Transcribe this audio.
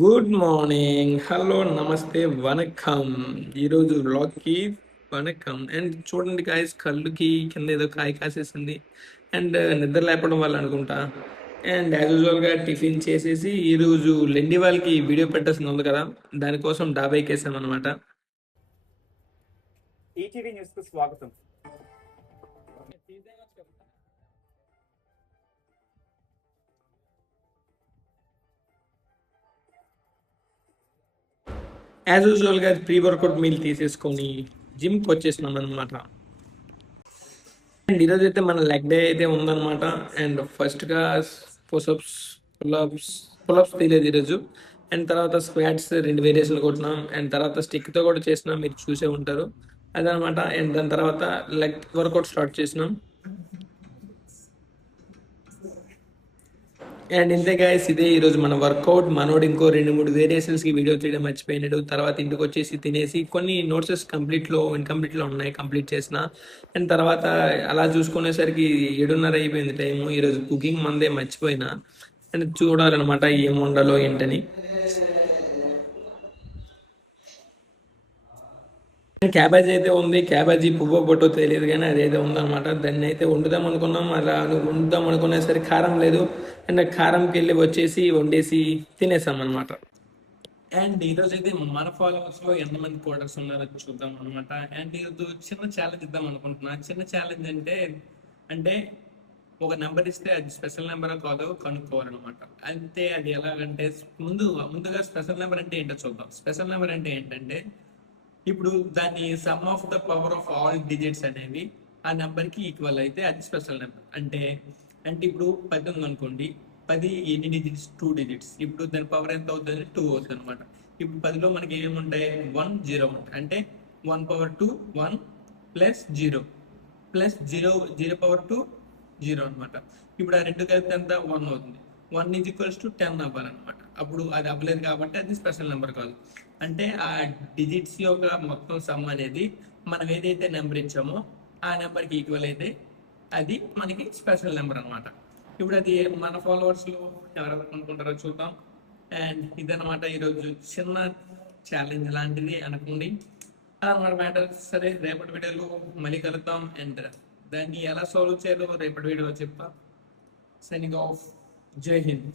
Good morning, hello, నమస్తే, వనక్కం. ఈరోజు వ్లాగ్కి vanakkam. And చూడండి గాయస్, కళ్ళుకి కింద ఏదో కాయ కాసేసింది. అండ్ నిద్ర లేపడం వల్ల అనుకుంటా. అండ్ యాజ్ యూజువల్గా టిఫిన్ చేసేసి ఈరోజు లెండి వాళ్ళకి వీడియో పెట్టాల్సింది ఉంది కదా, దానికోసం డాబా ఎక్కేసాం అనమాట. ఈటీవీ న్యూస్ కు స్వాగతం. యాజ్ యూజువల్గా ప్రీ వర్కౌట్ మీల్ తీసేసుకొని జిమ్కి వచ్చేసినాం అనమాట. అండ్ ఈరోజు అయితే మన లెగ్ డే అయితే ఉందన్నమాట. అండ్ ఫస్ట్గా పుషప్స్ పులప్స్ తీయలేదు ఈరోజు. అండ్ తర్వాత స్క్వాట్స్ 2 వేరియేషన్లు కొట్టినాం. అండ్ తర్వాత స్టిక్తో కూడా చేసినాం, మీరు చూసే ఉంటారు అదనమాట. అండ్ దాని తర్వాత లెగ్ వర్కౌట్ స్టార్ట్ చేసినాం. అండ్ ఇంతే గైస్, ఇదే ఈరోజు మన వర్కౌట్. మనోడు ఇంకో 2-3 వేరియేషన్స్కి వీడియో తీయడం మర్చిపోయినాడు. తర్వాత ఇంటికి వచ్చేసి తినేసి కొన్ని నోట్సెస్ ఇన్కంప్లీట్లో ఉన్నాయి, కంప్లీట్ చేసిన. అండ్ తర్వాత అలా చూసుకునేసరికి 7:30 అయిపోయింది టైము. ఈరోజు కుకింగ్ మందే మర్చిపోయినా. అండ్ చూడాలన్నమాట ఏం వండాలో ఏంటని. క్యాబేజ్ అయితే ఉంది. క్యాబేజీ పువ్వు బొట్టో తెలియదు కానీ అదైతే ఉందన్నమాట. దాన్ని అయితే వండుదాం అనుకున్నాం. అలా వండుదాం అనుకునేసరికి కారం లేదు. అండ్ కారంకి వెళ్ళి వచ్చేసి వండేసి తినేసాం అనమాట. అండ్ ఈరోజు అయితే మన ఫాలోవర్స్లో ఎంతమంది కోడర్స్ ఉన్నారో చూద్దాం అనమాట. అండ్ ఈరోజు చిన్న ఛాలెంజ్ ఇద్దాం అనుకుంటున్నా. చిన్న ఛాలెంజ్ అంటే ఒక నెంబర్ ఇస్తే అది స్పెషల్ నెంబర్ కాదో కనుక్కోవాలన్నమాట. అయితే అది ఎలాగంటే ముందుగా స్పెషల్ నెంబర్ అంటే ఏంటో చూద్దాం. స్పెషల్ నెంబర్ అంటే ఏంటంటే, ఇప్పుడు దాన్ని some of the power of all digits అనేవి ఆ నెంబర్కి ఈక్వల్ అయితే అది స్పెషల్ నెంబర్. అంటే ఇప్పుడు 10 ఉందనుకోండి, 10 ఎన్ని డిజిట్స్? 2 డిజిట్స్. ఇప్పుడు దాని పవర్ ఎంత అవుతుంది? 2 అవుతుంది అనమాట. ఇప్పుడు 10లో మనకి ఏముంటాయి? 1 0 ఉంటాయి. అంటే 1/2 1 ప్లస్ 0 ప్లస్ 0 0 అనమాట. ఇప్పుడు ఆ రెండు కలిపితే ఎంత? 1 అవుతుంది. 1 = 10 అవ్వాలన్నమాట. అప్పుడు అది అవ్వలేదు కాబట్టి అది స్పెషల్ నెంబర్ కాదు. అంటే ఆ డిజిట్స్ యొక్క మొత్తం సమ్ అనేది మనం ఏదైతే నెంబర్ ఇచ్చామో ఆ నెంబర్కి ఈక్వల్ అయితే అది మనకి స్పెషల్ నెంబర్ అనమాట. ఇప్పుడు అది మన ఫాలోవర్స్లో ఎవరెవరు అనుకుంటారో చూద్దాం. అండ్ ఇదనమాట ఈరోజు చిన్న ఛాలెంజ్ లాంటిది అనుకోండి. అదనమాట మ్యాటర్. సరే, రేపటి వీడియోలో మళ్ళీ కలుద్దాం. అండ్ దాన్ని ఎలా సాల్వ్ చేయాలో రేపటి వీడియోలో చెప్తా. Signing off. జై హింద్.